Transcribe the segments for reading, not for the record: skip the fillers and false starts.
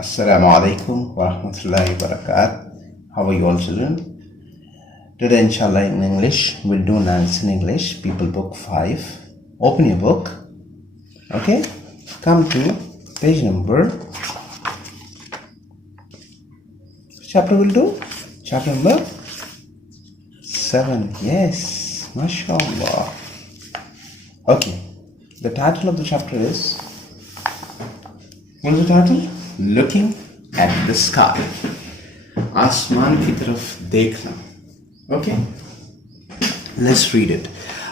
Assalamu alaikum wa rahmatullahi wa barakatuh. How are you all children? Today inshallah in English, we'll do Nouns in English, People Book 5. Open your book. Okay? Come to page number. Chapter we'll do? Chapter number 7. Yes. MashaAllah. Okay. The title of the chapter is, what is the title? Looking at the sky. आसमान की तरफ देखना. Okay? Let's read it.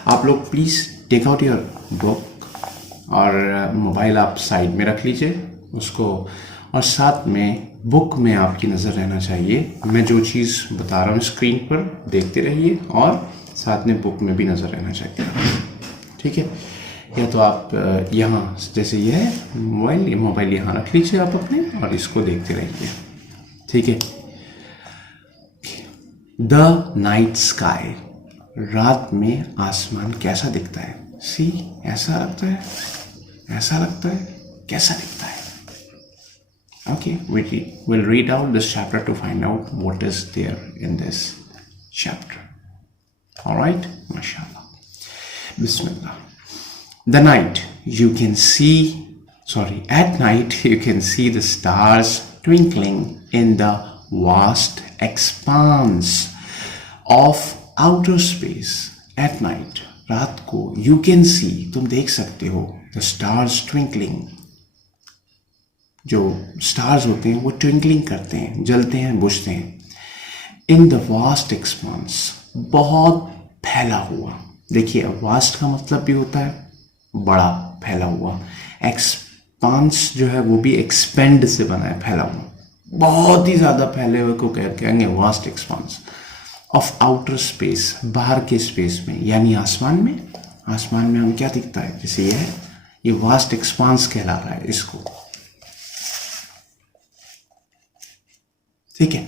आप लोग please take out your book और mobile आप side में रख लीजिए उसको, और साथ में बुक में आपकी नज़र रहना चाहिए. मैं जो चीज़ बता रहा हूँ स्क्रीन पर देखते रहिए और साथ में बुक में भी नज़र रहना चाहिए. ठीक है? या तो आप यहाँ जैसे ये है मोबाइल, ये मोबाइल यहाँ रख लीजिए आप अपने और इसको देखते रहिए. ठीक है? The night sky. रात में आसमान कैसा दिखता है? सी, ऐसा लगता है, ऐसा लगता है, कैसा दिखता है? Okay, we'll read out this chapter to find out what is there in this chapter. All right, mashallah. Bismillah. The night you can see, at night you can see the stars twinkling in the vast expanse of outer space. At night, रात को you can see, तुम देख सकते हो, the stars twinkling. जो stars होते हैं वो twinkling करते हैं, जलते हैं, बुझते हैं. In the vast expanse, बहुत फैला हुआ. देखिए, vast का मतलब भी होता है बड़ा, फैला हुआ. एक्सपांस जो है वो भी एक्सपेंड से बना है, फैला हुआ. बहुत ही ज्यादा फैले हुए को कहेंगे vast expanse of outer space, बाहर के स्पेस में, यानी आसमान में. आसमान में हम क्या दिखता है? जैसे ये है, ये वास्ट एक्सपांस कहला रहा है इसको. ठीक है?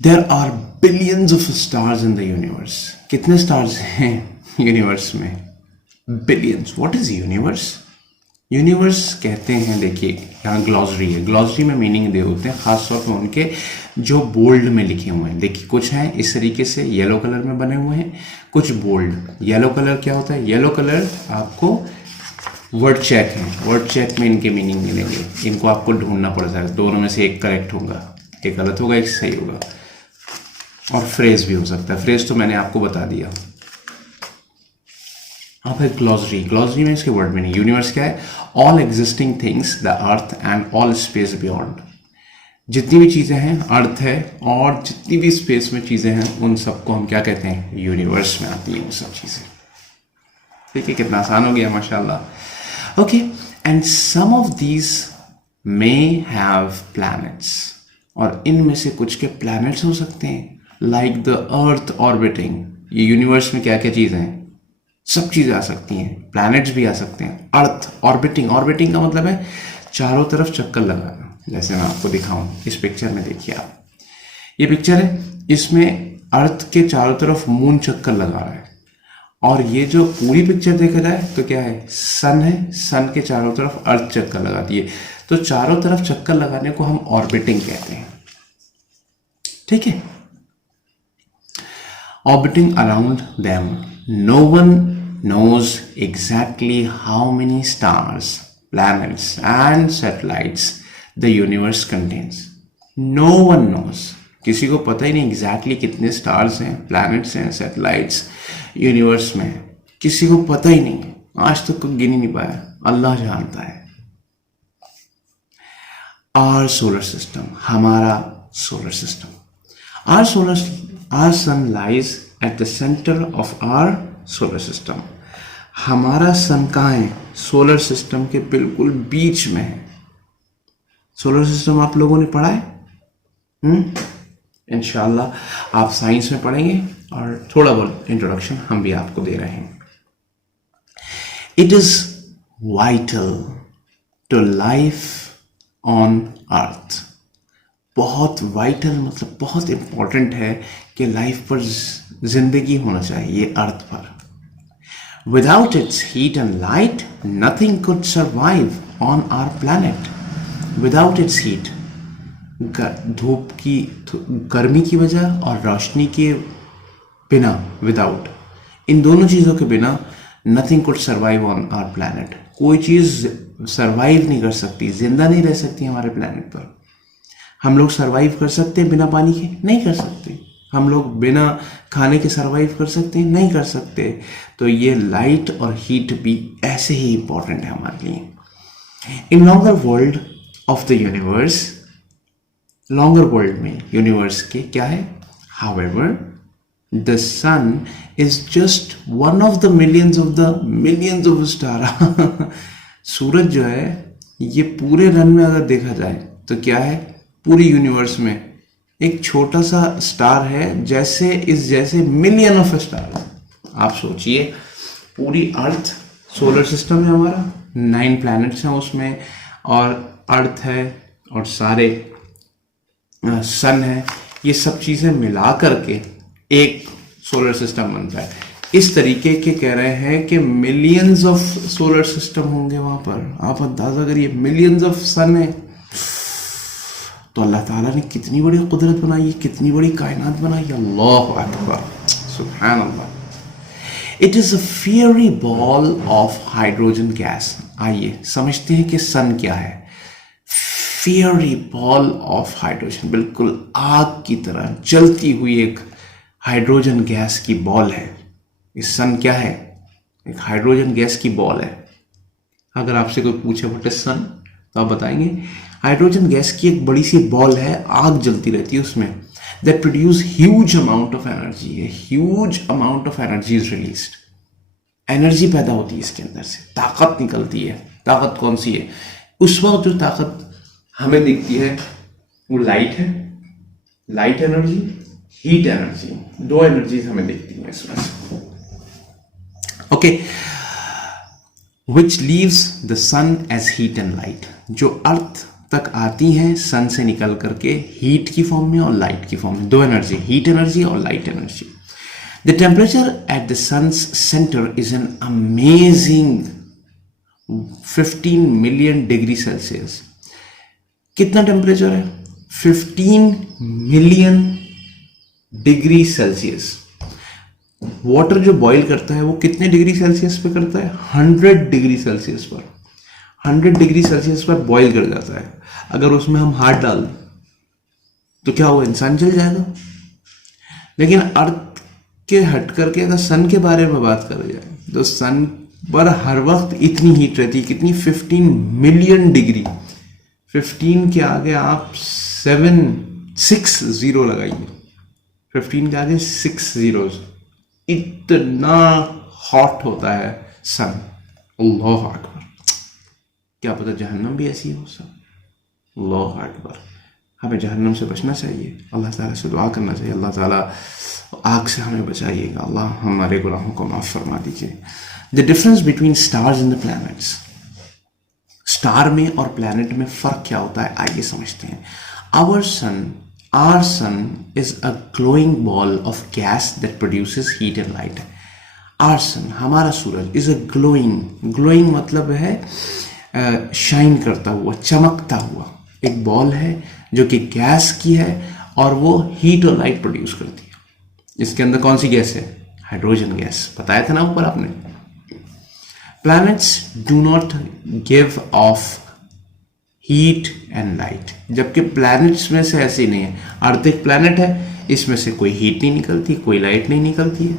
There are billions of stars in the universe. कितने स्टार्स हैं यूनिवर्स में? Billions. What is universe? Universe कहते हैं, देखिए यहाँ ग्लॉसरी है, ग्लॉसरी में मीनिंग दे होते हैं खासतौर पर उनके जो बोल्ड में लिखे हुए हैं. देखिए कुछ हैं इस तरीके से येलो कलर में बने हुए हैं, कुछ बोल्ड. येलो कलर क्या होता है? येलो कलर आपको वर्ड चेक है, वर्ड चेक में इनके मीनिंग मिलेंगे. इनको आपको ढूंढना पड़ जाएगा, दोनों में से एक करेक्ट होगा, एक गलत होगा, एक सही होगा. और फ्रेज भी हो सकता है. फ्रेज तो मैंने आपको बता दिया. अब है ग्लॉसरी. ग्लॉसरी में इसके वर्ड मीनिंग. यूनिवर्स क्या है? All existing things, the earth and all space beyond. जितनी भी चीज़ें हैं, अर्थ है और जितनी भी स्पेस में चीज़ें हैं, उन सबको हम क्या कहते हैं? यूनिवर्स में आती हैं वो सब चीज़ें. ठीक है? कितना आसान हो गया माशाल्लाह. Okay, and some of these may have planets. और इनमें से कुछ के प्लैनेट्स हो सकते हैं, लाइक द अर्थ ऑर्बिटिंग. ये यूनिवर्स में क्या क्या चीज़ें हैं? सब चीज़ें आ सकती हैं, प्लैनेट्स भी आ सकते हैं. अर्थ ऑर्बिटिंग. ऑर्बिटिंग का मतलब है चारों तरफ चक्कर लगाना. जैसे मैं आपको दिखाऊं इस पिक्चर में, देखिए आप, ये पिक्चर है, इसमें अर्थ के चारों तरफ मून चक्कर लगा रहा है. और ये जो पूरी पिक्चर देखा जाए तो क्या है? सन है, सन के चारों तरफ अर्थ चक्कर लगाती है. तो चारों तरफ चक्कर लगाने को हम ऑर्बिटिंग कहते हैं. ठीक है? Orbiting around them. No one knows exactly how many stars, planets and satellites the universe contains. No one knows. किसी को पता ही नहीं exactly कितने stars हैं, planets हैं, satellites यूनिवर्स में है. किसी को पता ही नहीं, आज तक कोई गिन ही नहीं पाया. अल्लाह जानता है. Our solar system, हमारा solar system. Our sun lies at the center of our solar system. हमारा सन कहाँ है? सोलर सिस्टम के बिल्कुल बीच में है. सोलर सिस्टम आप लोगों ने पढ़ा है? इंशाल्लाह आप साइंस में पढ़ेंगे और थोड़ा बहुत इंट्रोडक्शन हम भी आपको दे रहे हैं. It is vital to life on earth. बहुत वाइटल मतलब बहुत इंपॉर्टेंट है कि लाइफ पर जिंदगी होना चाहिए अर्थ पर. Without its heat and light, nothing could survive on our planet. Without its heat, धूप की गर्मी की वजह और रोशनी के बिना, विदाउट, इन दोनों चीज़ों के बिना nothing could survive on our planet. कोई चीज़ सर्वाइव नहीं कर सकती, जिंदा नहीं रह सकती हमारे प्लैनेट पर। हम लोग सर्वाइव कर सकते हैं बिना पानी के? नहीं कर सकते। हम लोग बिना खाने के सर्वाइव कर सकते हैं? नहीं कर सकते। तो ये लाइट और हीट भी ऐसे ही इंपॉर्टेंट है हमारे लिए। In longer world of the universe, longer world में यूनिवर्स के क्या है? However the sun is just one of the millions of star. सूरज जो है ये पूरे रन में अगर देखा जाए तो क्या है? पूरी यूनिवर्स में एक छोटा सा स्टार है, जैसे मिलियन ऑफ स्टार। आप सोचिए, पूरी अर्थ, सोलर सिस्टम है हमारा, 9 प्लैनेट्स हैं उसमें, और अर्थ है और सारे सन है, ये सब चीज़ें मिला करके एक सोलर सिस्टम बनता है। इस तरीके के कह रहे हैं कि मिलियंस ऑफ सोलर सिस्टम होंगे वहां पर। आप अंदाजा करिए, मिलियंस ऑफ सन है। तो अल्लाह ताला ने कितनी बड़ी कुदरत बनाई है, कितनी बड़ी कायनात बनाई है। अल्लाहु अकबर, सुभान अल्लाह। It is a fiery ball of hydrogen gas. आइए समझते हैं कि सन क्या है। फियरी बॉल ऑफ हाइड्रोजन, बिल्कुल आग की तरह जलती हुई एक हाइड्रोजन गैस की बॉल है। इस सन क्या है? एक हाइड्रोजन गैस की बॉल है। अगर आपसे कोई पूछे व्हाट इज सन, तो आप बताएंगे हाइड्रोजन गैस की एक बड़ी सी बॉल है, आग जलती रहती है उसमें, that produce huge amount of energy. Huge amount of energy is released. Energy पैदा होती है इसके अंदर से, ताकत निकलती है। ताकत कौन सी है? उस वक्त जो ताकत हमें दिखती है वो लाइट है, light energy, heat energy, 2 energies हमें दिखती हैं इसमें। Okay, which leaves the sun as heat and light, जो अर्थ तक आती हैं सन से निकल करके हीट की फॉर्म में और लाइट की फॉर्म में। 2 एनर्जी, हीट एनर्जी और light energy. The temperature at the sun's centre is an amazing 15 million degree Celsius. कितना टेम्परेचर है? 15 मिलियन डिग्री सेल्सियस। वाटर जो बॉईल करता है वो कितने डिग्री सेल्सियस पे करता है? 100 डिग्री सेल्सियस पर। 100 डिग्री सेल्सियस पर बॉईल कर जाता है। अगर उसमें हम हाथ डाल दें तो क्या होगा? इंसान जल जाएगा। लेकिन अर्थ के हट करके अगर सन के बारे में बात करें जाए तो सन पर हर वक्त इतनी हीट रहती है। कितनी? 15 मिलियन डिग्री। 15 के आगे आप 6 जीरो लगाइए। 15 के आगे 6 जीरोस। इतना हॉट होता है सन। अल्लाह अकबर। क्या पता जहन्नम भी ऐसी हो सब। अल्लाह अकबर। हमें जहन्नम से बचना चाहिए, अल्लाह ताला से दुआ करना चाहिए, अल्लाह ताला आग से हमें बचाइएगा, अल्लाह हमारे गुनाहों को माफ़ फरमा दीजिए। The difference between stars and the planets. Star में और प्लैनेट में फ़र्क क्या होता है, आइए समझते हैं। Our sun is a glowing ball of gas that produces heat and light. Our sun, हमारा सूरज, is a glowing मतलब है शाइन करता हुआ, चमकता हुआ एक बॉल है जो कि गैस की है और वो हीट और लाइट प्रोड्यूस करती है। इसके अंदर कौन सी गैस है? Hydrogen gas. बताया था ना ऊपर आपने। Planets do not give off heat and light, जबकि प्लैनेट्स में से ऐसे नहीं है। अर्थ एक प्लैनेट है, इसमें से कोई हीट नहीं निकलती, कोई लाइट नहीं निकलती है।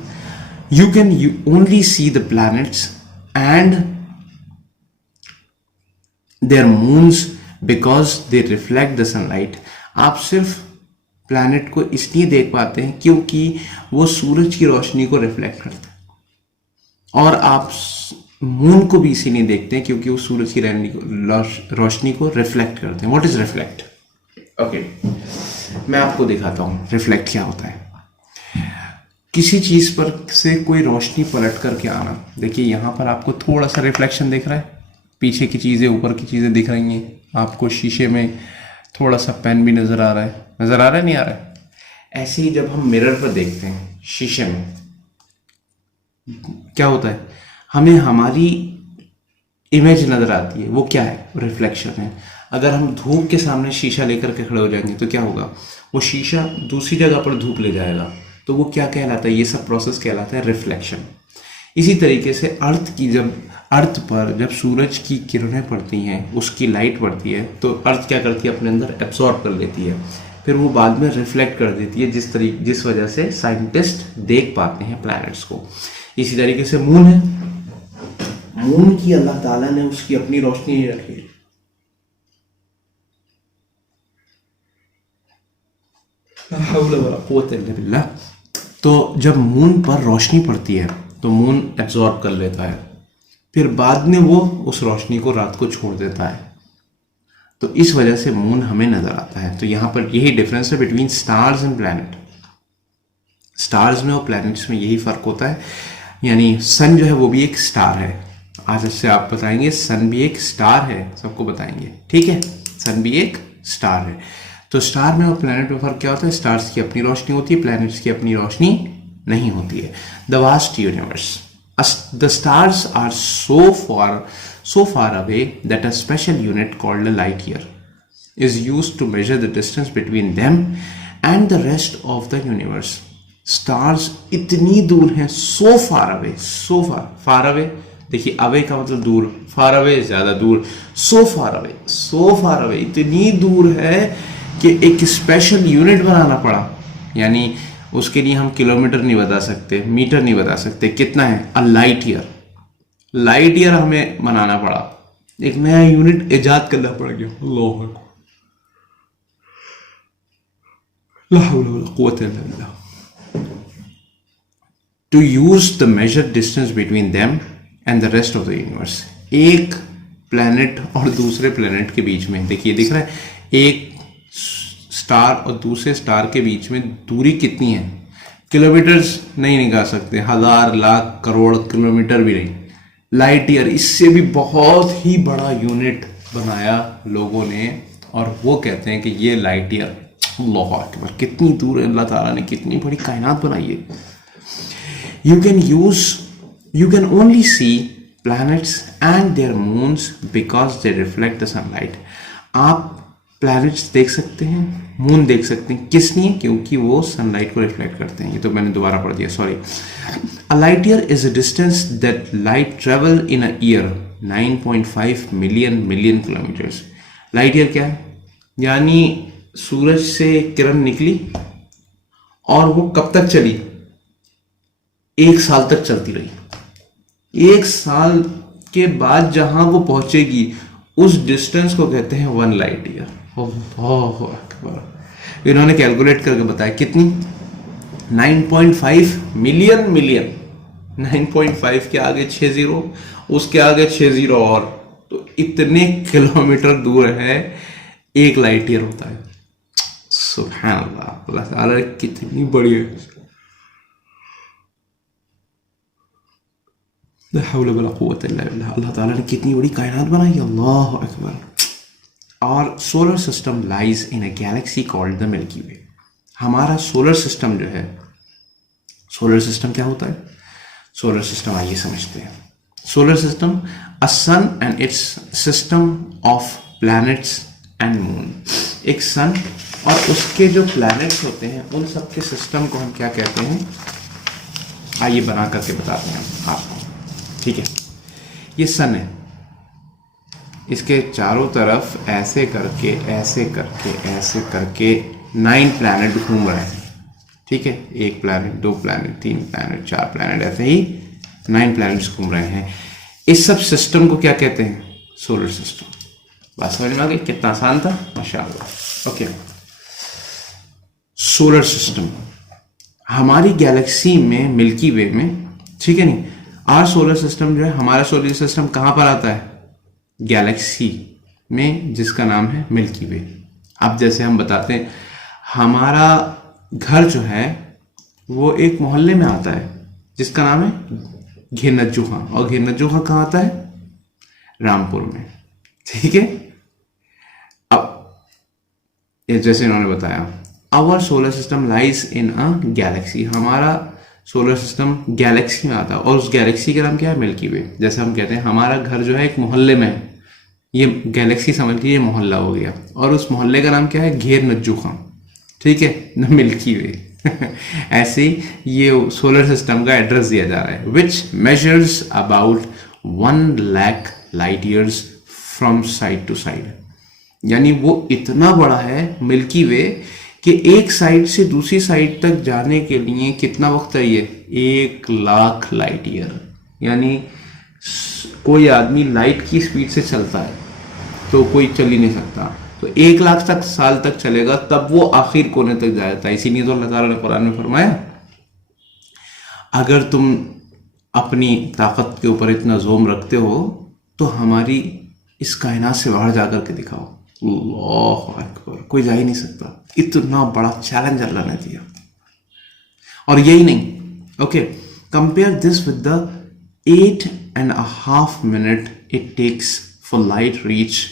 You can only see the planets and their moons because they reflect the sunlight. आप सिर्फ प्लैनेट को इसलिए देख पाते हैं क्योंकि वो सूरज की रोशनी को रिफ्लेक्ट करता है, और आप मून को भी इसीलिए देखते हैं क्योंकि वो सूरज की रोशनी को रिफ्लेक्ट करते हैं। What is reflect? ओके, मैं आपको दिखाता हूँ रिफ्लेक्ट क्या होता है। किसी चीज पर से कोई रोशनी पलट करके आना। देखिए यहाँ पर आपको थोड़ा सा रिफ्लेक्शन दिख रहा है, पीछे की चीजें ऊपर की चीजें दिख रही हैं। आपको शीशे में थोड़ा सा पेन भी नजर आ रहा है, नजर आ रहा है नहीं आ रहा है? ऐसे ही जब हम मिरर पर देखते हैं, शीशे में, क्या होता है? हमें हमारी इमेज नजर आती है, वो क्या है? रिफ्लेक्शन है। अगर हम धूप के सामने शीशा लेकर के खड़े हो जाएंगे तो क्या होगा, वो शीशा दूसरी जगह पर धूप ले जाएगा, तो वो क्या कहलाता है, ये सब प्रोसेस कहलाता है रिफ्लेक्शन। इसी तरीके से अर्थ पर जब सूरज की किरणें पड़ती हैं, उसकी लाइट पड़ती है, तो अर्थ क्या करती है, अपने अंदर एब्जॉर्ब कर लेती है, फिर वो बाद में रिफ्लेक्ट कर देती है, जिस वजह से साइंटिस्ट देख पाते हैं प्लैनेट्स को। इसी तरीके से मून है, मून की अल्लाह ताला ने उसकी अपनी रोशनी नहीं रखी। तो जब मून पर रोशनी पड़ती है तो मून एब्जॉर्ब कर लेता है, फिर बाद में वो उस रोशनी को रात को छोड़ देता है, तो इस वजह से मून हमें नजर आता है। तो यहाँ पर यही डिफरेंस है between stars and planet. Stars में और प्लैनेट्स में यही फर्क होता है। यानी सन जो है वो भी एक स्टार है, आज से आप बताएंगे सन भी एक स्टार है, सबको बताएंगे, ठीक है, सन भी एक स्टार है। तो स्टार में और प्लैनेट में फर्क क्या होता है, स्टार्स की अपनी रोशनी होती है, प्लैनेट्स की अपनी रोशनी नहीं होती है। The vast universe, the stars are so far away that a special unit called a light year is used to measure the distance between them and the rest of the universe. Stars इतनी दूर हैं, so far away, far away, देखिए away का मतलब दूर, far away ज्यादा दूर, so far away इतनी दूर है कि एक स्पेशल यूनिट बनाना पड़ा। यानी उसके लिए हम किलोमीटर नहीं बता सकते, मीटर नहीं बता सकते, कितना है, अ लाइट ईयर, लाइट ईयर हमें बनाना पड़ा, एक नया यूनिट इजाद करना पड़ गया। To use the measure distance between them and the rest of the universe, एक प्लेनेट और दूसरे प्लेनेट के बीच में, देखिए दिख रहा है, एक स्टार और दूसरे स्टार के बीच में दूरी कितनी है, किलोमीटर्स नहीं निकाल सकते, हजार लाख करोड़ किलोमीटर भी नहीं, लाइट ईयर, इससे भी बहुत ही बड़ा यूनिट बनाया लोगों ने, और वो कहते हैं कि ये लाइट ईयर, अल्लाह अकबर, कितनी दूर है, अल्लाह ताला ने कितनी बड़ी कायनात बनाई है। You can only see planets and their moons because they reflect the sunlight. आप प्लैनेट्स देख सकते हैं, मून देख सकते हैं, किस लिए, क्योंकि वो सनलाइट को रिफ्लेक्ट करते हैं। ये तो मैंने दोबारा पढ़ दिया, sorry. A light year is a distance that light travel in a year, 9.5 million kilometres. Light year क्या है, यानी सूरज से किरण निकली और वो कब तक चली, 1 साल तक चलती रही, 1 साल के बाद जहां वो पहुंचेगी उस डिस्टेंस को कहते हैं 1 लाइट ईयर। इन्होंने कैलकुलेट करके बताया कितनी, 9.5 मिलियन, 9.5 के आगे 6 जीरो, उसके आगे 6 जीरो और, तो इतने किलोमीटर दूर है 1 लाइट ईयर होता है। सुभान अल्लाह, अल्लाह ताला कितनी बड़ी है। अल्लाह ताला ने कितनी बड़ी कायनात बनाई, अल्लाह अकबर। और solar system lies in a galaxy called the Milky Way. हमारा सोलर सिस्टम जो है, सोलर सिस्टम क्या होता है, सोलर सिस्टम आइए समझते हैं। Solar system, a sun and its system of planets and moon. एक सन और उसके जो प्लैनेट्स होते हैं उन सब के सिस्टम को हम क्या कहते हैं, आइए बना करके बताते हैं आपको, ठीक है। ये सन है, इसके चारों तरफ ऐसे करके 9 प्लैनेट घूम रहे हैं, ठीक है। 1 प्लैनेट, 2 प्लैनेट, 3 प्लैनेट, 4 प्लैनेट, ऐसे ही 9 प्लैनेट्स घूम रहे हैं। इस सब सिस्टम को क्या कहते हैं, सोलर सिस्टम। बात समझ में आ गई, कितना आसान था, माशाअल्लाह। ओके, सोलर सिस्टम हमारी गैलेक्सी में, मिल्की वे में, ठीक है नहीं। आर सोलर सिस्टम जो है, हमारा सोलर सिस्टम कहां पर आता है, गैलेक्सी में, जिसका नाम है मिल्की वे। अब जैसे हम बताते हैं, हमारा घर जो है वो एक मोहल्ले में आता है जिसका नाम है घिरनजुहा, और घिरनजुहा कहाँ आता है, रामपुर में, ठीक है। अब ये जैसे इन्होंने बताया, our solar system lies in a galaxy, हमारा सोलर सिस्टम गैलेक्सी में आता है, और उस गैलेक्सी का नाम क्या है, मिल्की वे। जैसे हम कहते हैं हमारा घर जो है एक मोहल्ले में है, ये गैलेक्सी समझ लीजिए, ये मोहल्ला हो गया, और उस मोहल्ले का नाम क्या है, घेर नज्जू खां, ठीक है, द मिल्की वे। ऐसे ही ये सोलर सिस्टम का एड्रेस दिया जा रहा है, which measures about 1 lakh light years from side to side. यानी वो इतना बड़ा है मिल्की वे कि एक साइड से दूसरी साइड तक जाने के लिए कितना वक्त चाहिए, 1 लाख लाइट ईयर। यानी कोई आदमी लाइट की स्पीड से चलता है तो कोई चल ही नहीं सकता, तो 1 लाख तक साल तक चलेगा तब वो आखिर कोने तक जाता है। इसीलिए तो अल्लाह ताला ने कुरान में फरमाया, अगर तुम अपनी ताकत के ऊपर इतना जोम रखते हो तो हमारी इस कायनात से बाहर जाकर के दिखाओ। अल्लाह अकबर, कोई जा ही नहीं सकता, इतना बड़ा चैलेंज अल्लाह ने दिया। और यही नहीं, okay, compare this with the 8.5 minute it takes for light reach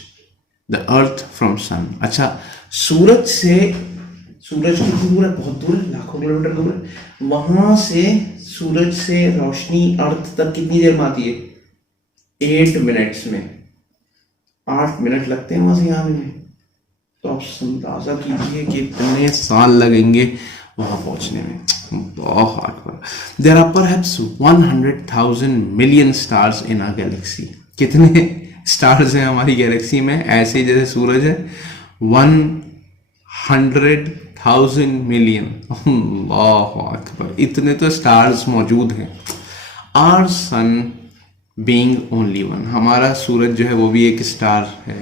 the earth from sun. अच्छा, सूरज कितनी दूर है, बहुत दूर है, लाखों किलोमीटर दूर है। वहां से सूरज से रोशनी अर्थ तक कितनी देर में आती है, 8 मिनट्स में। 8 मिनट लगते हैं वहां से यहाँ में, तो आप अंदाजा कीजिए कि कितने साल लगेंगे वहां पहुंचने में। There are perhaps 100,000 million stars in our galaxy. कितने स्टार्स हैं हमारी गैलेक्सी में, ऐसे ही जैसे सूरज है, 100,000 मिलियन। अल्लाह अकबर, इतने तो स्टार्स मौजूद हैं। Our sun being only one, हमारा सूरज जो है वो भी एक स्टार है।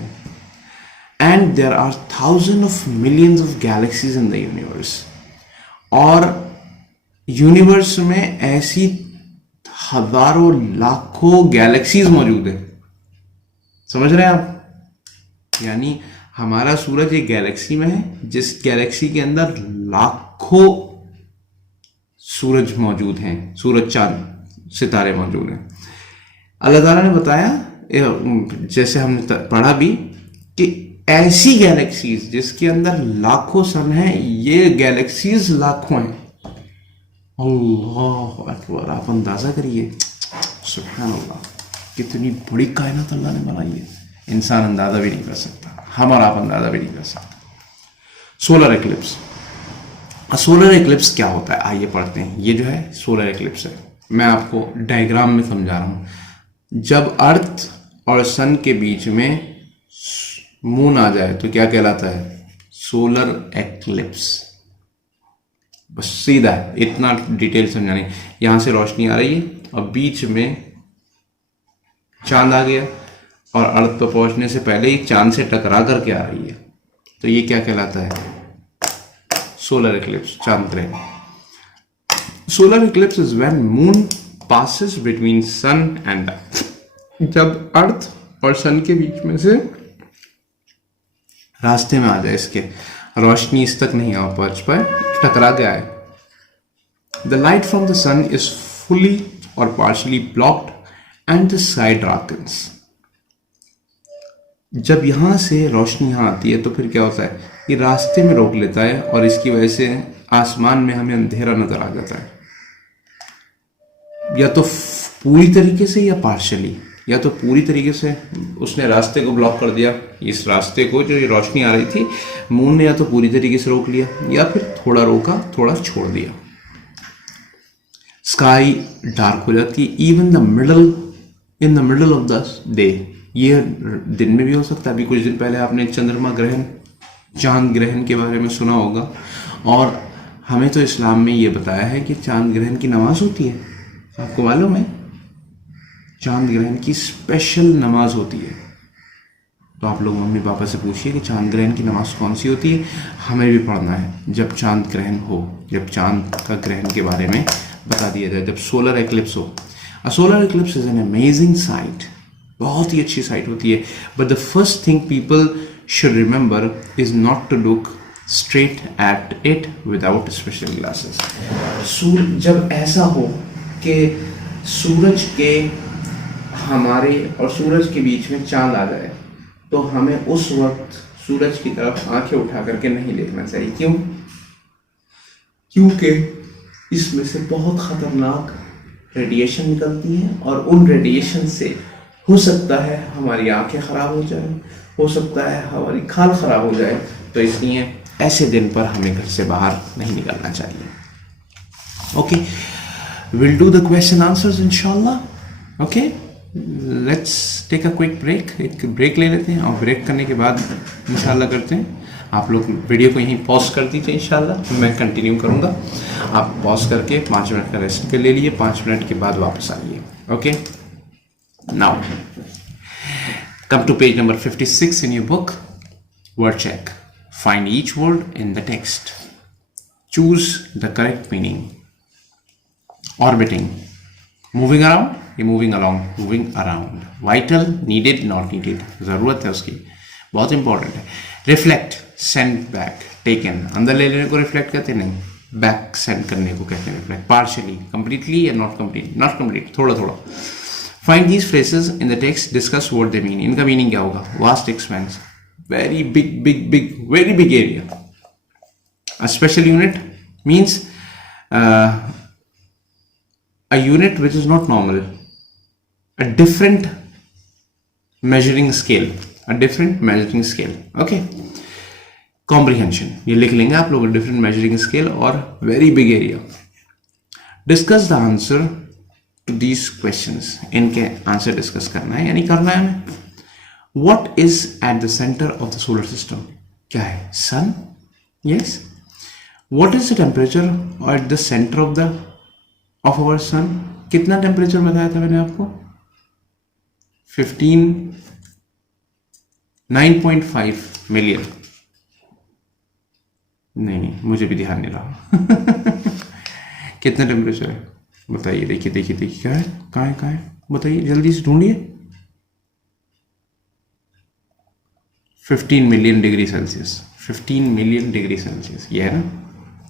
And there are thousand of millions of galaxies in the universe, और यूनिवर्स में ऐसी हजारों लाखों गैलेक्सीज मौजूद है। समझ रहे हैं आप? यानी हमारा सूरज एक गैलेक्सी में है, जिस गैलेक्सी के अंदर लाखों सूरज मौजूद हैं, सूरज चांद सितारे मौजूद हैं। अल्लाह ताला ने बताया, जैसे हमने पढ़ा भी, कि ऐसी गैलेक्सीज जिसके अंदर लाखों सन हैं, ये गैलेक्सीज लाखों हैं। अल्लाह अकबर, आप अंदाजा करिए, सुभान अल्लाह, कितनी बड़ी कायनात अल्लाह ने बनाई है, इंसान अंदाजा भी नहीं कर सकता, हम और आप अंदाजा भी नहीं कर सकते। Solar eclipse. सोलर एक्लिप्स क्या होता है, आइए पढ़ते हैं। ये जो है सोलर एक्लिप्स है, मैं आपको डायग्राम में समझा रहा हूं। जब अर्थ और सन के बीच में मून आ जाए तो क्या कहलाता है, सोलर एक्लिप्स। बस सीधा है, इतना डिटेल समझाने। यहां से रोशनी आ रही है और बीच में चांद आ गया, और अर्थ पर पहुंचने से पहले ही चांद से टकरा करके आ रही है, तो ये क्या कहलाता है, सोलर एक्लिप्स, चांद ग्रहण। Solar eclipse is when moon passes between sun and earth. जब अर्थ और सन के बीच में से रास्ते में आ जाए, इसके रोशनी इस तक नहीं आ पहुंच पाए, टकरा गया है। The light from the sun is fully or partially blocked and the sky darkens. जब यहां से रोशनी यहां आती है तो फिर क्या होता है, ये रास्ते में रोक लेता है, और इसकी वजह से आसमान में हमें अंधेरा नजर आ जाता है, या तो पूरी तरीके से या पार्शली। या तो पूरी तरीके से उसने रास्ते को ब्लॉक कर दिया, इस रास्ते को, जो ये रोशनी आ रही थी, मून ने या तो पूरी तरीके से रोक लिया, या फिर थोड़ा रोका, थोड़ा छोड़ दिया। स्काई डार्क हो जाती है, even in the middle of the day. ये दिन में भी हो सकता है। अभी कुछ दिन पहले आपने चंद्रमा ग्रहण, चांद ग्रहण के बारे में सुना होगा, और हमें तो इस्लाम में ये बताया है कि चांद ग्रहण की नमाज होती है। आपको मालूम है, चांद ग्रहण की स्पेशल नमाज होती है। तो आप लोग मम्मी पापा से पूछिए कि चांद ग्रहण की नमाज कौन सी होती है, हमें भी पढ़ना है जब चांद ग्रहण हो, जब चांद का ग्रहण के बारे में बता दिया जाए, जब सोलर एक्लिप्स हो। A solar eclipse is an amazing sight, बहुत ही अच्छी साइट होती है। But the first thing people should remember is not to look straight at it without special glasses. जब ऐसा हो कि सूरज के हमारे और सूरज के बीच में चांद आ जाए, तो हमें उस वक्त सूरज की तरफ आंखें उठा करके नहीं देखना चाहिए। क्यों? क्योंकि इसमें से बहुत खतरनाक रेडिएशन निकलती है, और उन रेडिएशन से हो सकता है हमारी आंखें खराब हो जाए, हो सकता है हमारी खाल खराब हो जाए, तो इसलिए ऐसे दिन पर हमें घर से बाहर नहीं निकलना चाहिए. Okay, we'll do the question answers inshallah. Okay, let's take a quick break. एक ब्रेक ले लेते हैं और ब्रेक करने के बाद इंशाल्लाह करते हैं. आप लोग वीडियो को यहीं पॉज कर दीजिए, इंशाल्लाह मैं कंटिन्यू करूँगा. आप पॉज करके 5 मिनट का रेस्ट कर ले लिए, 5 मिनट के बाद वापस आइए. Okay, now come to page number 56 in your book. Word check. Find each word in the text. Choose the correct meaning. Orbiting. Moving around, ये moving along, moving around. Vital, needed, not needed. ज़रूरत है उसकी, बहुत important है. Reflect, send back, taken. अंदर ले लेने को reflect कहते नहीं, back send करने को कहते हैं reflect. Partially, completely या not complete, not complete, थोड़ा थोड़ा. Find these phrases in the text, discuss what they mean. इनका meaning क्या होगा? Vast expanse, very big, very big area. A special unit means a unit which is not normal, a different measuring scale, okay. Comprehension, ये लिख लेंगे आप लोग, different measuring scale और very big area. Discuss the answer to these questions, इनके answer discuss करना है, यानी करना है हमें. What is at the center of the solar system? क्या है? Sun? Yes. What is the temperature at the center of our sun? कितना टेम्परेचर बताया था मैंने आपको? 9.5 मिलियन. नहीं, मुझे भी ध्यान नहीं रहा. कितना टेम्परेचर है बताइए. देखिए क्या है, कहाँ है बताइए, जल्दी से ढूंढिए. 15 million degree Celsius. 15 million degree Celsius, ये है ना.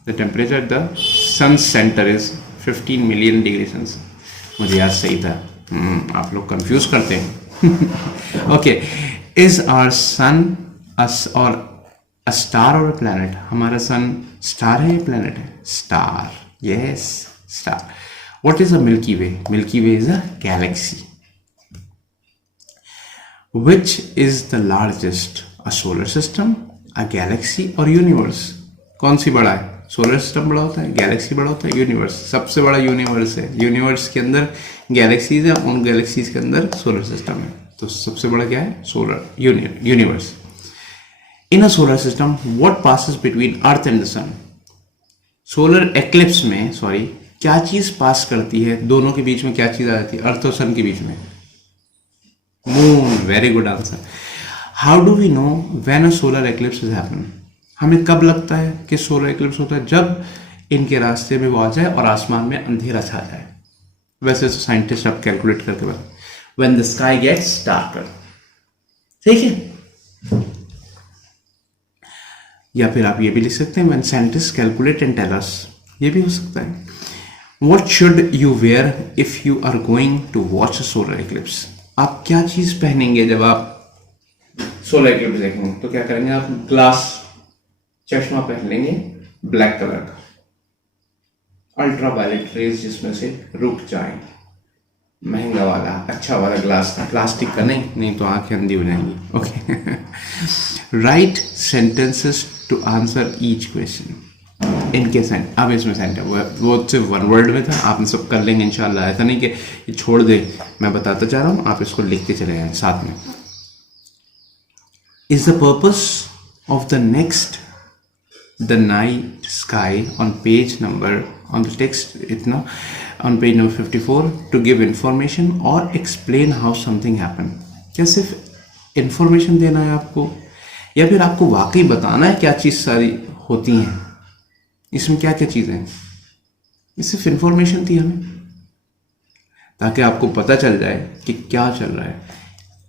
The temperature at the sun centre is 15 million degree Celsius. मुझे याद सही था, आप लोग कंफ्यूज करते हैं. ओके, इज आवर सन और अ स्टार और अ प्लैनेट? हमारा सन स्टार है या प्लैनेट है? Star. Yes, star. What is a milky way? Milky way is a Galaxy. Which is the largest? A solar system, a galaxy or universe? कौन सी बड़ा है? Solar system बड़ा होता है, गैलेक्सी बड़ा होता है, यूनिवर्स. सबसे बड़ा यूनिवर्स है. यूनिवर्स के अंदर गैलेक्सीज है, उन गैलेक्सीज के अंदर सोलर सिस्टम है. तो सबसे बड़ा क्या है? Solar universe. In a solar system what passes between earth and the sun? Solar eclipse में, सॉरी, क्या चीज पास करती है दोनों के बीच में? क्या चीज आ जाती है अर्थ और सन के बीच में? Moon. Very good answer. How do we know when a solar eclipse is happening? हमें कब लगता है कि सोलर एक्लिप्स होता है? जब इनके रास्ते में वो आ जाए और आसमान में अंधेरा छा जाए. वैसे तो साइंटिस्ट अब कैलकुलेट करके बता, when the sky gets darker. ठीक है, या फिर आप ये भी लिख सकते हैं when scientist calculate and tell us. ये भी हो सकता है. What should you wear if you are going to watch a solar eclipse? आप क्या चीज पहनेंगे जब आप सोलर एक्लिप्स देखेंगे? तो क्या करेंगे आप? ग्लास चश्मा पहन लेंगे ब्लैक कलर का, अल्ट्रा वायलेट रेज जिसमें से रुक जाए. महंगा वाला, अच्छा वाला ग्लास, प्लास्टिक का नहीं तो आंखें अंधी हो जाएंगी. Okay. Write sentences to answer each question. इनके सेंट, अब इसमें सेंटेंस वो सिर्फ वन वर्ड में था, आप सब कर लेंगे इंशाल्लाह. ऐसा नहीं कि ये छोड़ दे, मैं बताता जा रहा हूँ, आप इसको लिखते चले जाएं साथ में. Is the purpose of the next the night sky on page number on the text इतना on page number 54 to give information और एक्सप्लेन हाउ समथिंग हैपन? क्या सिर्फ इंफॉर्मेशन देना है आपको, या फिर आपको वाकई बताना है क्या चीज़ सारी होती हैं, इसमें क्या क्या चीज़ें हैं? ये सिर्फ इंफॉर्मेशन थी हमें, ताकि आपको पता चल जाए कि क्या चल रहा है.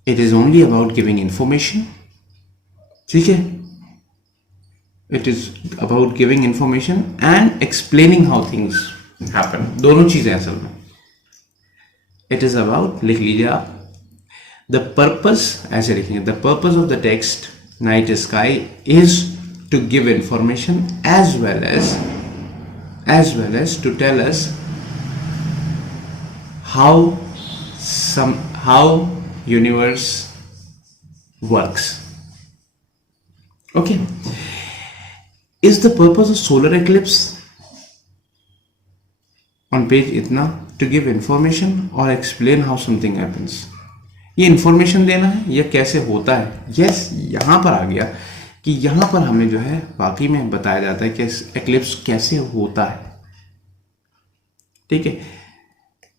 It is only about giving information. ठीक है, it is about giving information and explaining how things happen. दोनों चीजें असल में. इट इज अबाउट, लिख लीजिए आप, द पर्पस, ऐसे लिखेंगे, the purpose of the text night sky is to give information as well as to tell us how universe works. Okay. Is the purpose of solar eclipse on page इतना to give information or explain how something happens? ये information देना है या कैसे होता है? Yes, यहाँ पर आ गया कि यहाँ पर हमें जो है बाकी में बताया जाता है कि एक्लिप्स कैसे होता है. ठीक है.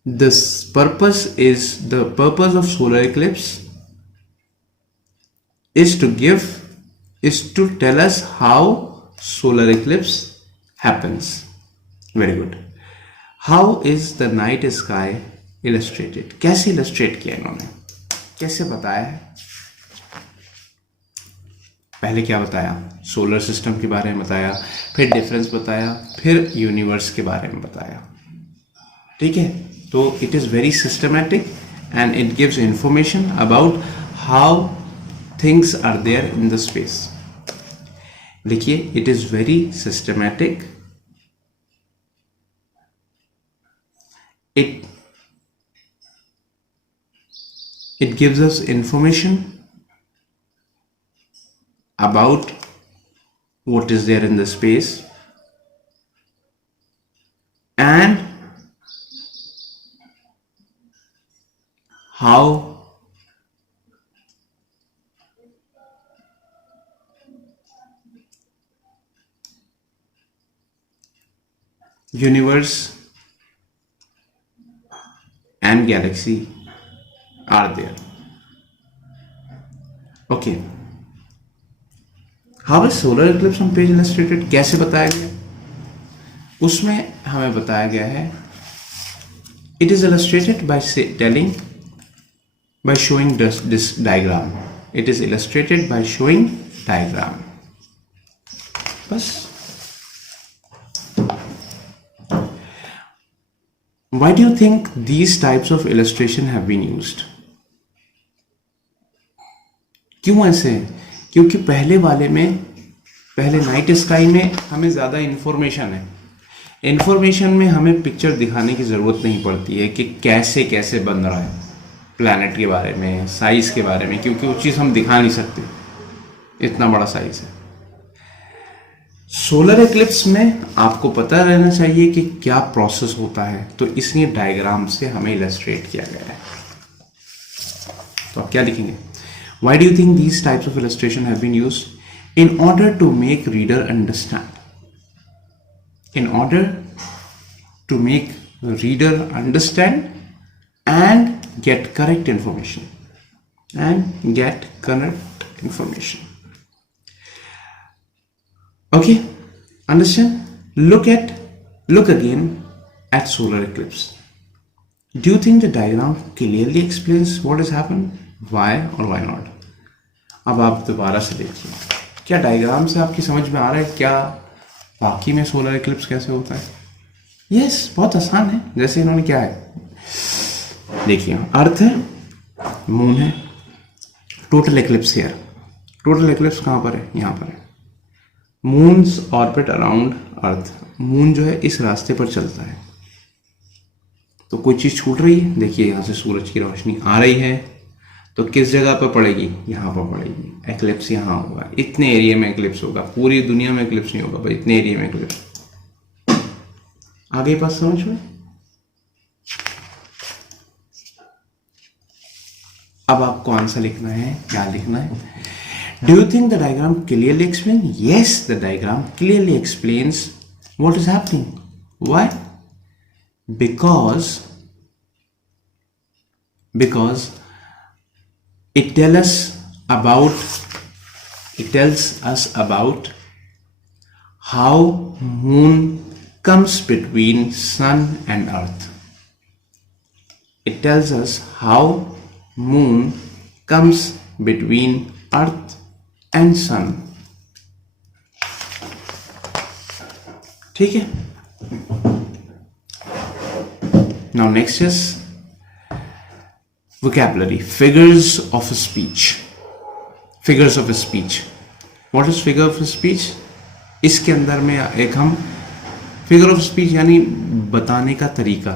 This purpose is the purpose of solar eclipse is to tell us how solar eclipse happens. Very good. How is the night sky illustrated? कैसे illustrate किया इन्होंने, कैसे बताया है? पहले क्या बताया? सोलर सिस्टम के बारे में बताया, फिर डिफरेंस बताया, फिर यूनिवर्स के बारे में बताया. ठीक है. तो it is very systematic and it gives information about how things are there in the space. देखिए, it is very systematic. It gives us information about what is there in the space and how universe and galaxy are there. Okay. How is solar eclipse on page illustrated? कैसे बताया गया? उसमें हमें बताया गया है it is illustrated by showing this diagram. It is illustrated by showing diagram. बस. Why do you think these types of illustration have been used? क्यों ऐसे? क्योंकि पहले नाइट स्काई में हमें ज़्यादा इंफॉर्मेशन है. इंफॉर्मेशन में हमें पिक्चर दिखाने की ज़रूरत नहीं पड़ती है कि कैसे कैसे बन रहा है, प्लैनेट के बारे में, साइज़ के बारे में, क्योंकि वो चीज़ हम दिखा नहीं सकते, इतना बड़ा साइज़ है. सोलर एक्लिप्स में आपको पता रहना चाहिए कि क्या प्रोसेस होता है, तो इसलिए डायग्राम से हमें इलस्ट्रेट किया गया है. तो आप क्या लिखेंगे? Why do you think these types of illustration have been used in order to make reader understand. In order to make reader understand and get correct information. Okay, understand? Look again at solar eclipse. Do you think the diagram clearly explains what has happened? Why or why not? अब आप दोबारा से देखिए, क्या diagram से आपकी समझ में आ रहा है क्या बाकी में सोलर एक्लिप्स कैसे होता है? यस, बहुत आसान है. जैसे इन्होंने क्या है, देखिए, अर्थ है, मून है, total eclipse here. Total eclipse कहाँ पर है? यहाँ पर है. मून्स ऑर्बिट अराउंड अर्थ. मून जो है इस रास्ते पर चलता है, तो कोई चीज़ छूट रही है. देखिए, यहाँ से सूरज की रोशनी आ रही है, तो किस जगह पर पड़ेगी? यहाँ पर पड़ेगी. एक्लिप्स यहाँ होगा, इतने एरिया में एक्लिप्स होगा. पूरी दुनिया में एक्लिप्स नहीं होगा भाई, इतने एरिया में एक्लिप्स. आगे बात समझ में? अब आपको आंसर लिखना है. क्या लिखना है? Do you think the diagram clearly explains? Yes, the diagram clearly explains what is happening. Why? Because it tells us about how moon comes between sun and earth. It tells us how moon comes between earth and sun. ठीक है. Now next is vocabulary. Figures of speech. Figures of speech. What is figure of speech? इसके अंदर में एक हम figure of speech यानी बताने का तरीका.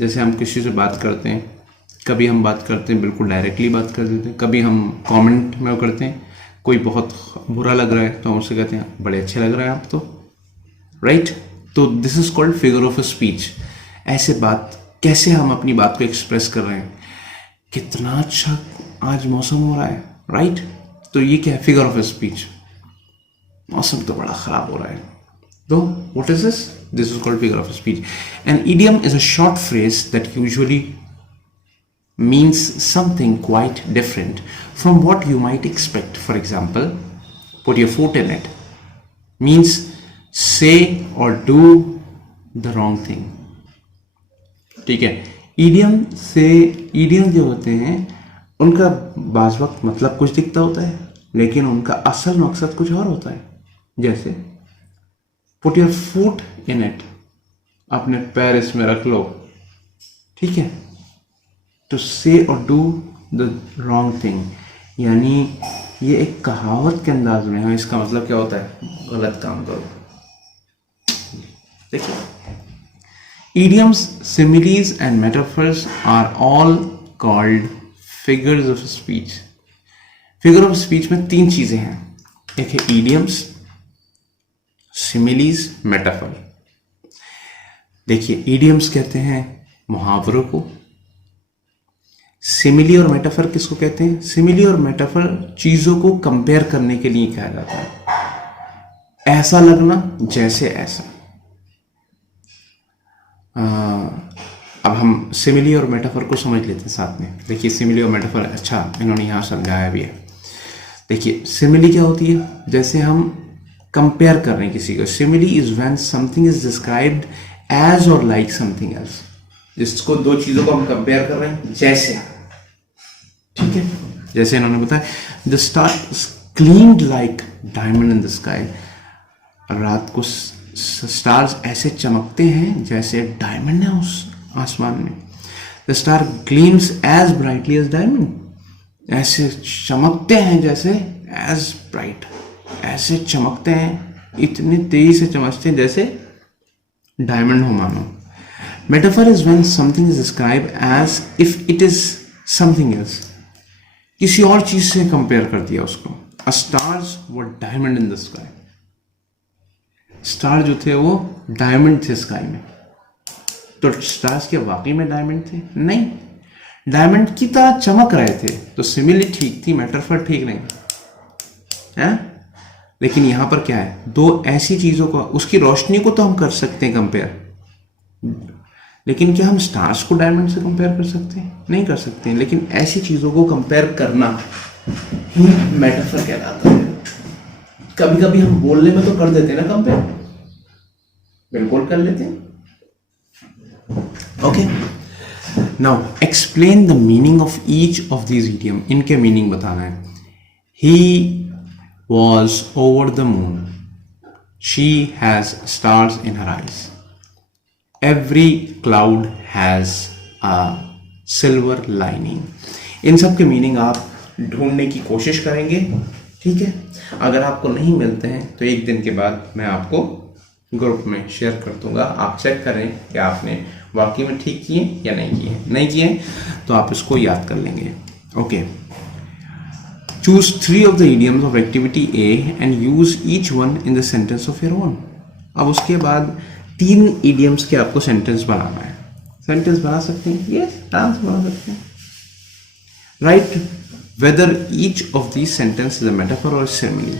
जैसे हम किसी से बात करते हैं, कभी हम बात करते हैं बिल्कुल डायरेक्टली बात कर देते हैं, कभी हम कमेंट में वो करते हैं, कोई बहुत बुरा लग रहा है तो हम उससे कहते हैं बड़े अच्छे लग रहे हैं आप तो, राइट। तो this is called figure of speech. ऐसे बात कैसे हम अपनी बात को एक्सप्रेस कर रहे हैं, कितना अच्छा आज मौसम हो रहा है, राइट। तो ये क्या है, फिगर ऑफ स्पीच। मौसम तो बड़ा खराब हो रहा है, तो what is this, this is called figure of speech. An idiom is a short phrase that usually means something quite different from what you might expect. For example, put your foot in it means say or do the wrong thing. ठीक है, idiom जो होते हैं उनका बाज वक्त मतलब कुछ दिखता होता है, लेकिन उनका असल मकसद कुछ और होता है। जैसे put your foot in it, अपने पैर इसमें रख लो, ठीक है। टू से और डू द रॉन्ग थिंग, यानी ये एक कहावत के अंदाज में है। इसका मतलब क्या होता है, गलत काम करो। देखिए, idioms, similes and metaphors are all called figures of speech. Figure of speech में तीन चीजें हैं, एक है idioms, similes, metaphor। देखिए, idioms कहते हैं मुहावरों को, सिमिली और मेटाफर किसको कहते हैं, सिमिली और मेटाफर चीजों को कंपेयर करने के लिए कहा जाता है। ऐसा लगना जैसे ऐसा। अब हम सिमिली और मेटाफर को समझ लेते हैं साथ में। देखिए, सिमिली और मेटाफर, अच्छा इन्होंने यहां समझाया भी है। देखिए, सिमिली क्या होती है, जैसे हम कंपेयर कर रहे हैं किसी को। Simile is when something is described as और लाइक समथिंग एल्स, जिसको दो चीजों को हम कंपेयर कर रहे हैं जैसे, ठीक है। जैसे इन्होंने बताया, the star gleamed like diamond in the sky, रात को स्टार्स ऐसे चमकते हैं जैसे डायमंड है उस आसमान में। The star gleams as brightly as diamond, ऐसे चमकते हैं जैसे, एज ब्राइट, ऐसे चमकते हैं, इतनी तेजी से चमकते हैं जैसे डायमंड हो मानो। Metaphor is when something is described as if it is something else. किसी और चीज से कंपेयर कर दिया उसको। A stars were diamond in the sky. Star जो थे वो डायमंड थे स्काई में। तो स्टार्स क्या वाकई में डायमंड थे? नहीं, डायमंड की तरह चमक रहे थे। तो सिमिली ठीक थी, मेटाफर ठीक नहीं है। लेकिन यहां पर क्या है, दो ऐसी चीजों को, उसकी रोशनी को तो हम कर सकते हैं कंपेयर, लेकिन क्या हम स्टार्स को डायमंड से कंपेयर कर सकते हैं? नहीं कर सकते हैं। लेकिन ऐसी चीजों को कंपेयर करना ही मेटाफर कहलाता है। कभी कभी हम बोलने में तो कर देते हैं ना कंपेयर, बिल्कुल कर लेते हैं। Okay, now explain the meaning of each of these idiom. इनके मीनिंग बताना है। He was over the moon, she has stars in her eyes, every cloud has a silver lining। इन सब के मीनिंग आप ढूंढने की कोशिश करेंगे, ठीक है। अगर आपको नहीं मिलते हैं तो एक दिन के बाद मैं आपको ग्रुप में शेयर कर दूंगा, आप चेक करें कि आपने वाकई में ठीक किए या नहीं किए। नहीं किए तो आप इसको याद कर लेंगे। Okay, choose 3 of the idioms of activity A and use each one in the sentence of your own। अब उसके बाद 3 idioms के आपको सेंटेंस बनाना है। सेंटेंस बना सकते हैं, यस, आराम से बना सकते हैं। Right whether each of these sentence is a metaphor और सिमिली।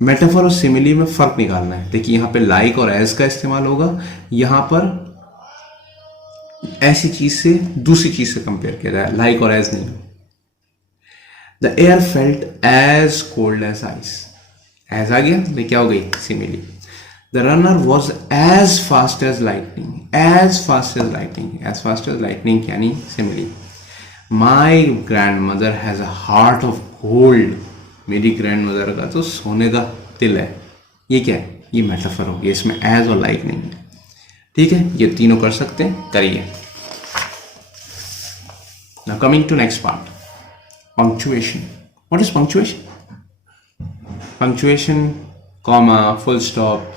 मेटाफर और सिमिली में फर्क निकालना है। देखिए, यहां पे लाइक और एज का इस्तेमाल होगा, यहां पर ऐसी चीज से दूसरी चीज से कंपेयर किया जाए, लाइक और एज नहीं। The air felt as cold as ice, as आ गया, लेकिन क्या हो गई, simile. The runner was as fast as lightning, as fast as lightning, as fast as lightning यानी simile। My grandmother has a heart of gold, मेरी grandmother का तो सोने का दिल है। ये क्या है, ये मेटाफर हो गया, इसमें as और like नहीं है, ठीक है। ये तीनों कर सकते हैं, करिए। Now coming to next part, punctuation। What is punctuation? Punctuation, comma, full stop,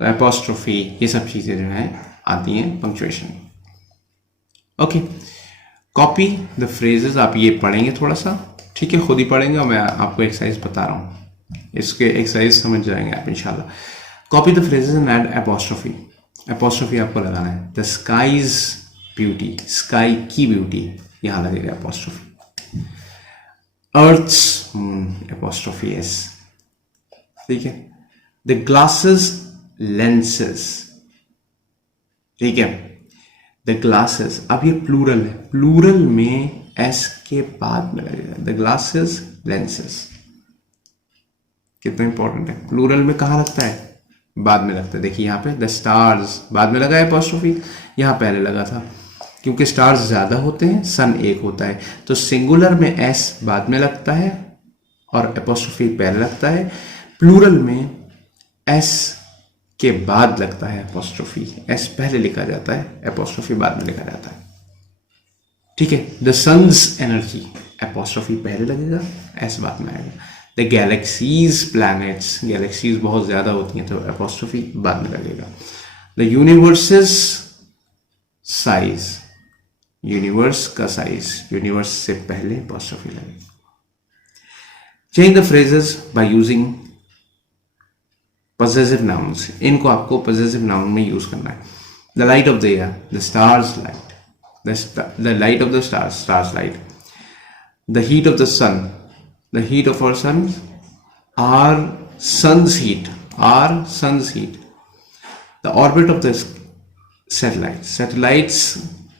apostrophe, ये सब चीजें जो हैं आती हैं punctuation. Okay, copy the phrases, आप ये पढ़ेंगे थोड़ा सा, ठीक है, खुद ही पढ़ेंगे और मैं आपको एक्सरसाइज बता रहा हूँ, इसके एक्सरसाइज समझ जाएंगे आप इंशाल्लाह। Copy the phrases and add apostrophe, apostrophe आपको लगाना है। द स्काईज ब्यूटी, स्काई की ब्यूटी, यहां लगेगा apostrophe. Earth's moon, apostrophe s, ठीक है। द ग्लासेस लेंसेस, ठीक है। द ग्लासेस, अब ये प्लूरल है, प्लूरल में एस के बाद में लगेगा। द ग्लासेस लेंसेस, कितना इंपॉर्टेंट है। प्लूरल में कहाँ लगता है? बाद में लगता है। देखिए यहाँ पे द स्टार्स बाद में लगा है एपोस्ट्रोफी, यहाँ पहले लगा था क्योंकि स्टार्स ज्यादा होते हैं, सन एक होता है, तो सिंगुलर में एस बाद में लगता है और एपोस्ट्रोफी पहले लगता है। प्लूरल में एस के बाद लगता है एपोस्ट्रोफी, एस पहले लिखा जाता है, एपोस्ट्रोफी बाद में लिखा जाता है, ठीक है। द सन्स एनर्जी, एपोस्ट्रोफी पहले लगेगा, एस बाद में आएगा। द गैलेक्सीज प्लैनेट्स, गैलेक्सीज बहुत ज्यादा होती हैं तो एपोस्ट्रोफी बाद में लगेगा। द यूनिवर्सेस साइज, यूनिवर्स का साइज, यूनिवर्स से पहले एपोस्ट्रोफी लगेगी। Change the phrases by using possessive nouns, इनको आपको possessive noun में यूज करना है। The light of the air, the stars light, the light of the stars, stars light. The heat of the sun, the heat of our sun, our sun's heat, our sun's heat. The orbit of the satellite, satellites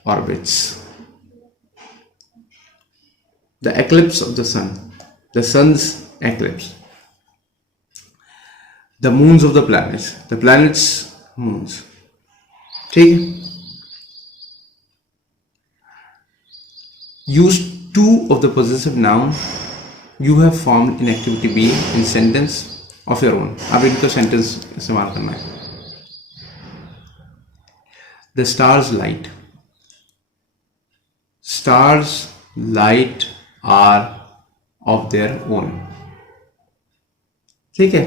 orbits. The eclipse of the sun, the sun's eclipse. The moons of the planets moons, ठीक है। Use two of the possessive noun you have formed in activity B in sentence of your own, अब इनका sentence इस्तेमाल करना है। The stars light, stars light are of their own, ठीक है।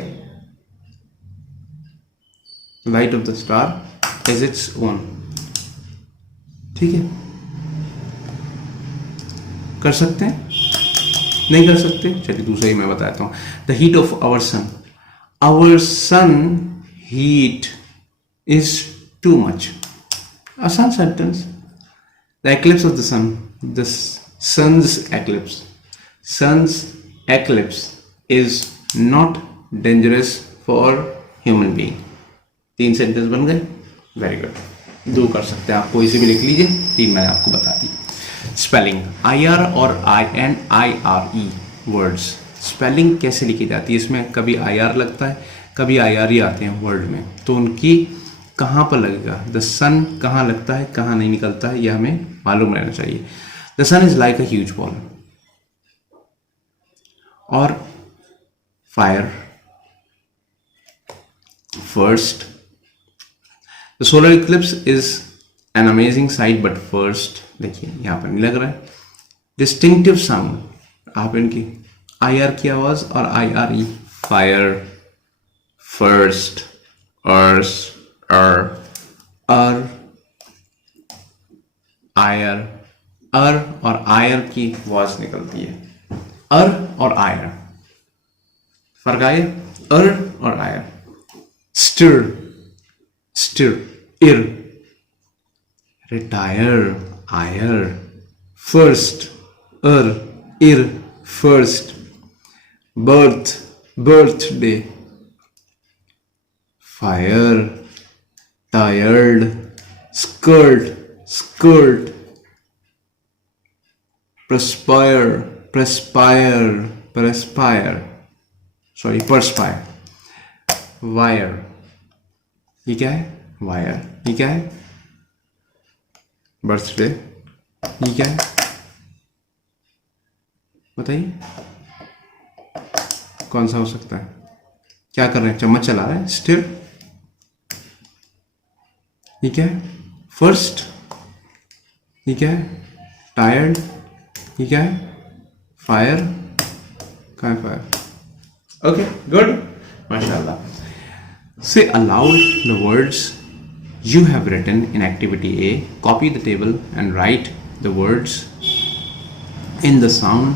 Light of the star is its own, ठीक है। कर सकते हैं, नहीं कर सकते, चलिए दूसरा ही मैं बताता हूं। The heat of our sun heat is too much, आसान sentence. The eclipse of the sun, the sun's eclipse is not dangerous for human being. 3 sentence बन गए, वेरी गुड। 2 कर सकते हैं आप, कोई से भी लिख लीजिए, 3 मैंने आपको बता दी। स्पेलिंग IR और INIRE वर्ड्स, स्पेलिंग कैसे लिखी जाती है? इसमें कभी IR लगता है, कभी IRE आते हैं वर्ड में, तो उनकी कहाँ पर लगेगा? द सन कहाँ लगता है, कहाँ नहीं निकलता है, यह हमें मालूम रहना चाहिए। The sun is like a huge ball, or fire first. The solar eclipse is an amazing sight, but first, देखिए यहाँ पर नहीं लग रहा है। Distinctive sound, आप इनकी IR की आवाज और IRE, fire, first, earth, और IR की आवाज निकलती है। और IR, फर्क आया? और IR। Stir, retire, ire, first, first, birthday, fire, tired, skirt, perspire, wire, ये क्या है? वायर। ये क्या है? बर्थडे। ये क्या है बताइए, कौन सा हो सकता है? क्या कर रहे हैं? चम्मच चला रहे हैं, स्टिर। ये क्या है? फर्स्ट। ये क्या है? टायर्ड। ये क्या है? फायर। कहाँ है फायर? ओके, गुड, माशाल्लाह। Say aloud the words you have written in activity A. Copy the table and write the words in the sound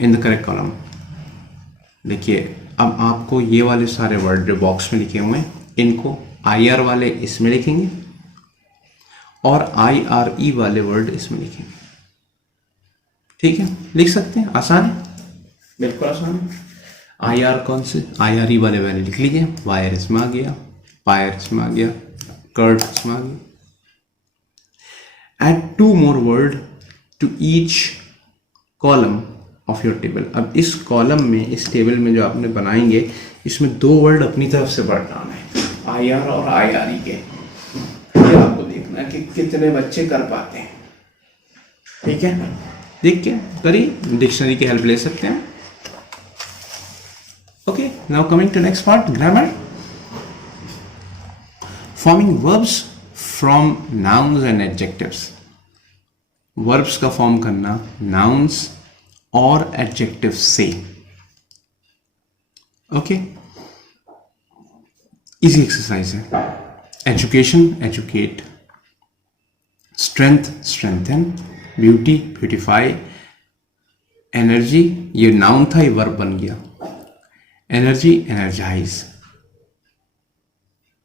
in the correct column. देखिए अब आपको ये वाले सारे वर्ड जो बॉक्स में लिखे हुए हैं इनको IR वाले इसमें लिखेंगे और IRE वाले वर्ड इसमें लिखेंगे। ठीक है, लिख सकते हैं, आसान है, बिल्कुल आसान है। IR कौन से, IRE वाले वैल्यू लिख लीजिए। वायर इसमें आ गया, पायर इसमें आ गया, कर्ट इसमें आ गया। Add 2 more word to each column of your table। अब इस कॉलम में, इस टेबल में जो आपने बनाएंगे इसमें 2 वर्ड अपनी तरफ से बढ़ डालना है, IR और IRE के। ये आपको देखना है कि कितने बच्चे कर पाते हैं। ठीक है, देख के करिए, डिक्शनरी की हेल्प ले सकते हैं। Okay, now coming to next part, grammar. Forming verbs from nouns and adjectives. Verbs का फॉर्म करना नाउन्स और एडजेक्टिव से। ओके, इजी एक्सरसाइज है। Education, educate. Strength, strengthen. Beauty, beautify. Energy, ये नाउन था, ये वर्ब बन गया। Energy, energise.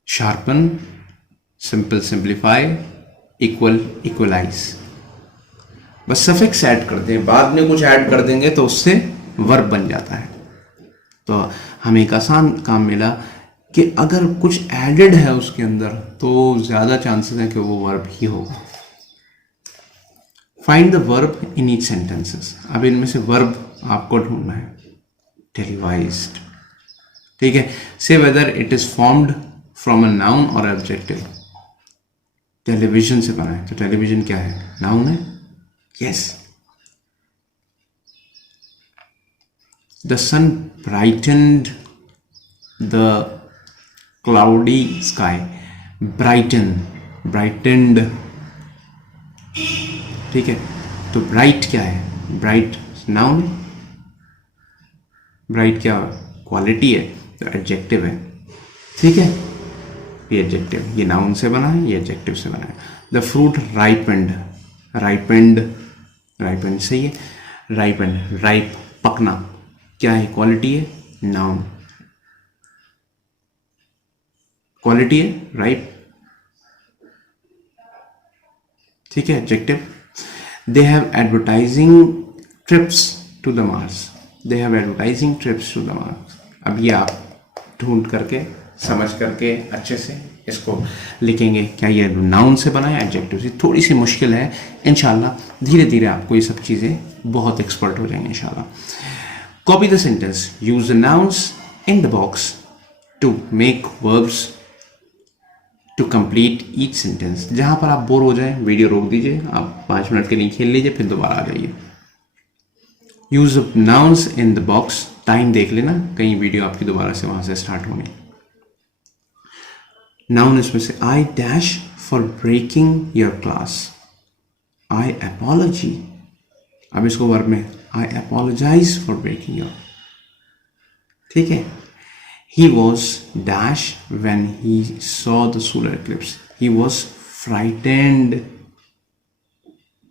Sharpen, simple, simplify. Equal, equalise. बस सफिक्स ऐड करते हैं, बाद में कुछ ऐड कर देंगे तो उससे वर्ब बन जाता है। तो हमें एक आसान काम मिला कि अगर कुछ एडेड है उसके अंदर तो ज़्यादा चांसेस हैं कि वो वर्ब ही होगा। Find the verb in each sentences. अब इनमें से वर्ब आपको ढूंढना है। टेलीवाइज्ड, ठीक है। से whether it is formed from a noun or adjective. Television से बना है, तो टेलीविजन क्या है, नाउन है। Yes. The sun brightened the cloudy sky. Brighten, brightened, ठीक है। तो ब्राइट क्या है, ब्राइट नाउन है। ब्राइट क्या क्वालिटी है, तो एडजेक्टिव है, ठीक है। ये एडजेक्टिव, ये नाउन से बना है, ये एडजेक्टिव से बना है। The fruit ripened, ripened, ripened सही है। राइपेंड, राइप, पकना, क्या है, क्वालिटी है, नाउन, क्वालिटी है, राइप, ठीक है, adjective. They have advertising trips to the Mars. They have advertising trips to the Mars. अब ये आप ढूंढ करके, समझ करके अच्छे से इसको लिखेंगे। क्या ये नाउन से बना है, एडजेक्टिव से। थोड़ी सी मुश्किल है, इंशाल्लाह धीरे धीरे आपको ये सब चीज़ें बहुत एक्सपर्ट हो जाएंगे इंशाल्लाह। Copy the sentence, use the nouns in the box to make verbs to complete each sentence. जहां पर आप बोर हो जाए वीडियो रोक दीजिए, आप 5 मिनट के लिए खेल लीजिए, फिर दोबारा आ जाइए। Use nouns in the box, time देख लेना, कहीं वीडियो आपकी दोबारा से वहां से स्टार्ट होनी। नाउन इसमें से I dash for breaking your class. I apology, अब इसको वर्ब में, I apologise for breaking your, ठीक है। He was dash when he saw the solar eclipse. He was frightened.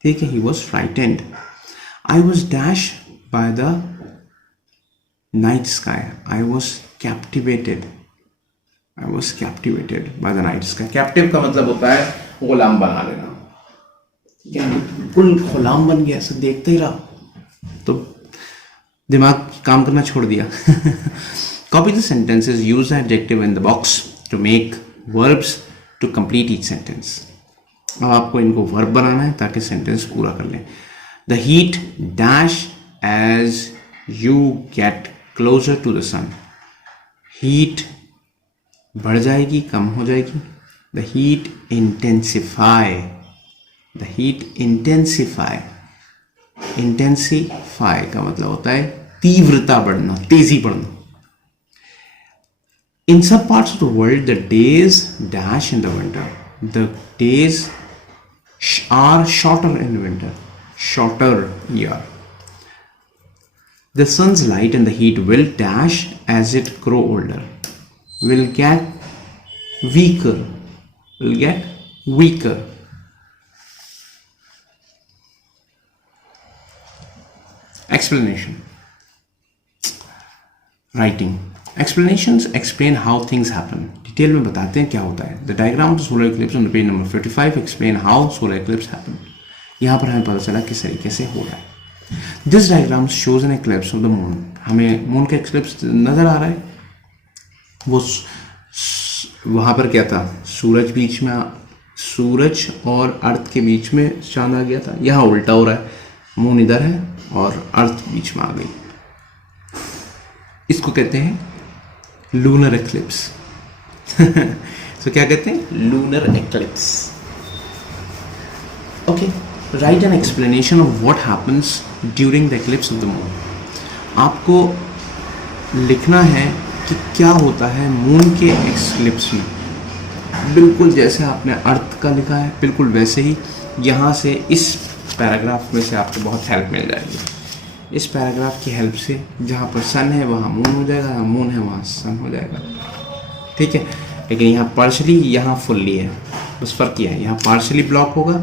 ठीक है, he was frightened. I was dash by the night sky. I was captivated. I was captivated by the night sky. Captive का मतलब होता है गुलाम बना लेना, ठीक है। बिल्कुल गुलाम बन गया, ऐसा देखते ही रहा तो दिमाग काम करना छोड़ दिया। Copy the sentences, use the adjective in the box to make verbs to complete each sentence. अब आपको इनको verb बनाना है ताकि sentence पूरा कर लें। The heat dash as you get closer to the sun. Heat बढ़ जाएगी, कम हो जाएगी। The heat intensify. The heat intensify. Intensify का मतलब होता है तीव्रता बढ़ना, तेजी बढ़ना। In some parts of the world, the days dash in the winter. The days are shorter in winter. Shorter year. The sun's light and the heat will dash as it grow older. Will get weaker. Will get weaker. Explanation, writing. Explanations explain how things happen, detail में बताते हैं क्या होता है। The diagram of solar Eclipse on page number 55 explain how solar Eclipse happen. यहाँ पर हमें पता चला किस तरीके से हो रहा है। This diagram shows N eclipse of the moon, हमें मून का एक्लिप्स नजर आ रहा है। वो वहाँ पर क्या था, सूरज बीच में, सूरज और अर्थ के बीच में चांद आ गया था। यहाँ उल्टा हो रहा है, मून इधर है और अर्थ बीच में आ गई। इसको कहते हैं लूनर एक्लिप्स। तो क्या कहते हैं, lunar eclipse. Okay, right an explanation of what happens during the eclipse of the moon. आपको लिखना है कि क्या होता है मून के एक्लिप्स में। बिल्कुल जैसे आपने अर्थ का लिखा है, बिल्कुल वैसे ही यहाँ से इस पैराग्राफ में से आपको बहुत हेल्प मिल जाएगी। इस पैराग्राफ की हेल्प से जहाँ पर सन है वहाँ मून हो जाएगा, जहाँ मून है वहाँ सन हो जाएगा, ठीक है। लेकिन यहाँ पार्शली, यहाँ फुल्ली है, बस फ़र्क यह है, यहाँ पार्शली ब्लॉक होगा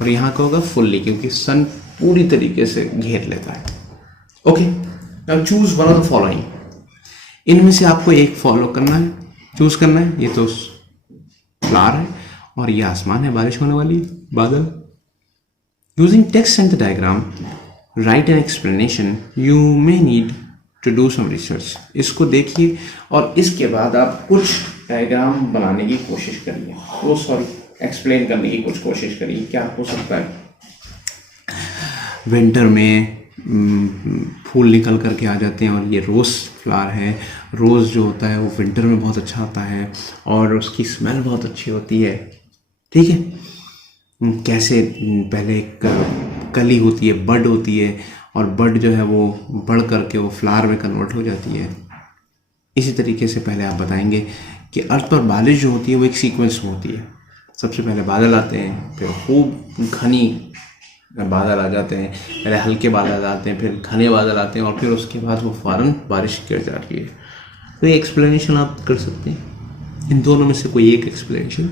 और यहाँ का होगा फुल्ली, क्योंकि सन पूरी तरीके से घेर लेता है। Okay, now choose one of the following. इनमें से आपको एक फॉलो करना है, चूज करना है। ये तो फ्लावर है और ये आसमान है, बारिश होने वाली, बादल। Using text and the diagram write an explanation, you may need to do some research. इसको देखिए और इसके बाद आप कुछ डायग्राम बनाने की कोशिश करिए, वो सॉरी एक्सप्लेन करने की कुछ कोशिश करिए। क्या हो सकता है, विंटर में फूल निकल करके आ जाते हैं और ये रोज़ फ्लावर है। रोज़ जो होता है वो विंटर में बहुत अच्छा आता है और उसकी स्मेल बहुत अच्छी होती है, ठीक है। कैसे पहले एक कली होती है, बड होती है, और बड जो है वो बढ़ करके वो फ्लावर में कन्वर्ट हो जाती है। इसी तरीके से पहले आप बताएंगे कि अर्थ पर बारिश जो होती है वो एक सीक्वेंस में होती है। सबसे पहले बादल आते हैं, फिर खूब घनी बादल आ जाते हैं, पहले हल्के बादल आते हैं, फिर घने बादल आते हैं और फिर उसके बाद वो फ़ौरन बारिश गिर जाती है। तो ये एक्सप्लेनेशन आप कर सकते हैं, इन दोनों में से कोई एक एक्सप्लेनेशन।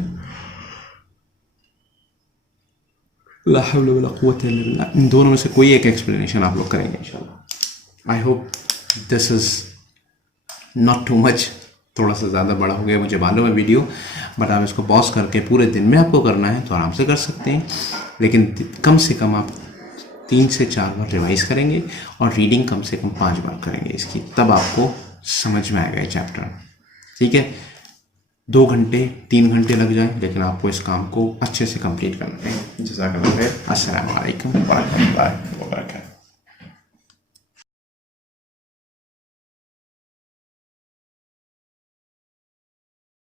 ला हौला वला कुव्वता इल्ला बिल्लाह, इन दोनों में से कोई एक एक्सप्लेनेशन आप लोग करेंगे इंशाल्लाह। I hope this is not too much, थोड़ा सा ज़्यादा बड़ा हो गया मुझे मालूम है वीडियो, बट आप इसको पॉज करके पूरे दिन में आपको करना है तो आराम से कर सकते हैं। लेकिन कम से कम आप 3 से 4 बार रिवाइज़ करेंगे और रीडिंग कम से कम 5 बार करेंगे इसकी, तब आपको समझ में आएगा ये चैप्टर, ठीक है। 2 घंटे 3 घंटे लग जाएं, लेकिन आपको इस काम को अच्छे से कंप्लीट करना है। जज़ाकल्लाह खैर। अस्सलामु अलैकुम व रहमतुल्लाह।